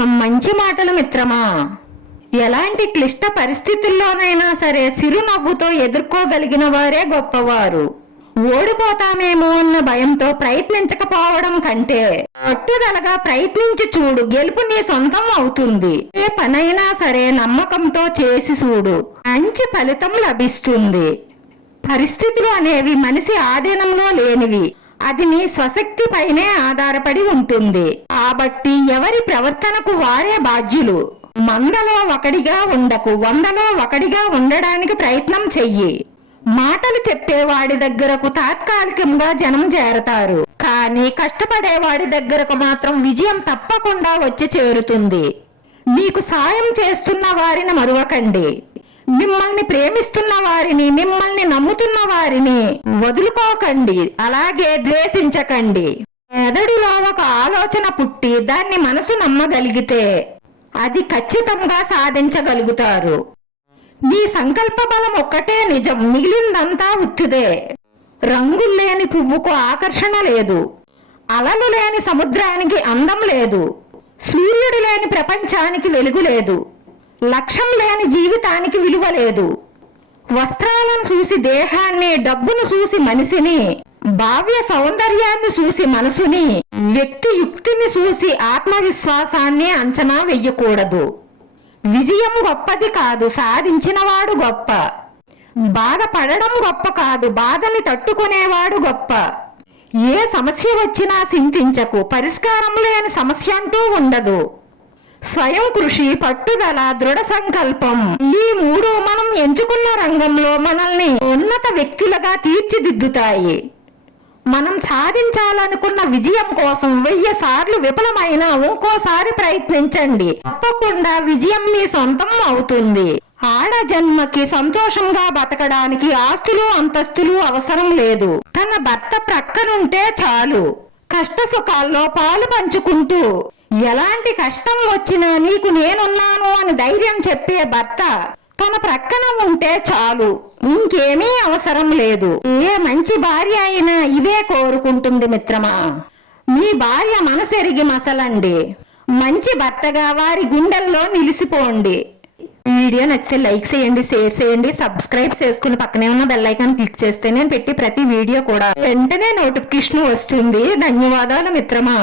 కోసం మంచి మాటలు మిత్రమా? ఎలాంటి క్లిష్ట పరిస్థితుల్లోనైనా సరే చిరునవ్వుతో ఎదుర్కోగలిగిన వారే గొప్పవారు. ఓడిపోతామేమో అన్న భయంతో ప్రయత్నించకపోవడం కంటే పట్టుదలగా ప్రయత్నించి చూడు గెలుపు నీ సొంతం అవుతుంది. ఏ పనైనా సరే నమ్మకంతో చేసి చూడు మంచి ఫలితం లభిస్తుంది. పరిస్థితులు అనేవి మనిషి ఆధీనంలో లేనివి. అది మీ స్వశక్తి పైనే ఆధారపడి ఉంటుంది. కాబట్టి ఎవరి ప్రవర్తనకు వారే బాధ్యులు? మందలో ఒకడిగా ఉండకు వందలో ఒకడిగా ఉండడానికి ప్రయత్నం చెయ్యి. మాటలు చెప్పేవాడి దగ్గరకు తాత్కాలికంగా జనం చేరతారు. కానీ కష్టపడేవాడి దగ్గరకు మాత్రం విజయం తప్పకుండా వచ్చి చేరుతుంది. మీకు సాయం చేస్తున్న వారిని మరువకండి. మిమ్మల్ని ప్రేమిస్తున్న వారిని మిమ్మల్ని నమ్ముతున్న వారిని వదులుకోకండి అలాగే ద్వేషించకండి. మెదడులో ఒక ఆలోచన పుట్టి దాన్ని మనసు నమ్మగలిగితే అది ఖచ్చితంగా సాధించగలుగుతారు. మీ సంకల్ప బలం ఒక్కటే నిజం మిగిలిందంతా ఉత్తిదే రంగుల్లేని పువ్వుకు ఆకర్షణ లేదు అలలు లేని సముద్రానికి అందం లేదు సూర్యుడు లేని ప్రపంచానికి వెలుగు లేదు. లక్ష్యం లేని జీవితానికి విలువ లేదు. వస్త్రాలను చూసి దేహాన్ని డబ్బును చూసి మనిషిని భావ్య సౌందర్యాన్ని చూసి మనసుని వ్యక్తి యుక్తిని చూసి ఆత్మవిశ్వాసాన్ని అంచనా వెయ్యకూడదు విజయం గొప్పది కాదు సాధించినవాడు గొప్ప. బాధపడడం గొప్ప కాదు బాధని తట్టుకునేవాడు గొప్ప. ఏ సమస్య వచ్చినా చింతించకు పరిష్కారం లేని సమస్య అంటూ ఉండదు. స్వయం కృషి పట్టుదల దృఢ సంకల్పం. ఈ మూడు మనం ఎంచుకున్న రంగంలో మనల్ని ఉన్నత వ్యక్తులుగా తీర్చిదిద్దుతాయి. మనం సాధించాలనుకున్న విజయం కోసం వెయ్యి సార్లు విఫలమైన ఇంకోసారి ప్రయత్నించండి. తప్పకుండా విజయం మీ సొంతం అవుతుంది. ఆడ జన్మకి సంతోషంగా బతకడానికి ఆస్తులు అంతస్తులు అవసరం లేదు. తన భర్త ప్రక్కనుంటే చాలు. కష్ట సుఖాల్లో పాలు పంచుకుంటూ ఎలాంటి కష్టం వచ్చినా నీకు నేనున్నాను అని ధైర్యం చెప్పే భర్త తన ప్రక్కన ఉంటే చాలు. ఇంకేమీ అవసరం లేదు. ఏ మంచి భార్య అయినా ఇవే కోరుకుంటుంది మిత్రమా? మీ భార్య మనసెరిగి మసలండి. మంచి భర్తగా వారి గుండెల్లో నిలిసిపోండి. వీడియో నచ్చితే లైక్ చేయండి షేర్ చేయండి సబ్స్క్రైబ్ చేసుకుని పక్కనే ఉన్న బెల్ ఐకాన్ క్లిక్ చేస్తే నేను పెట్టి ప్రతి వీడియో కూడా వెంటనే నోటిఫికేషన్ వస్తుంది. ధన్యవాదాలు మిత్రమా?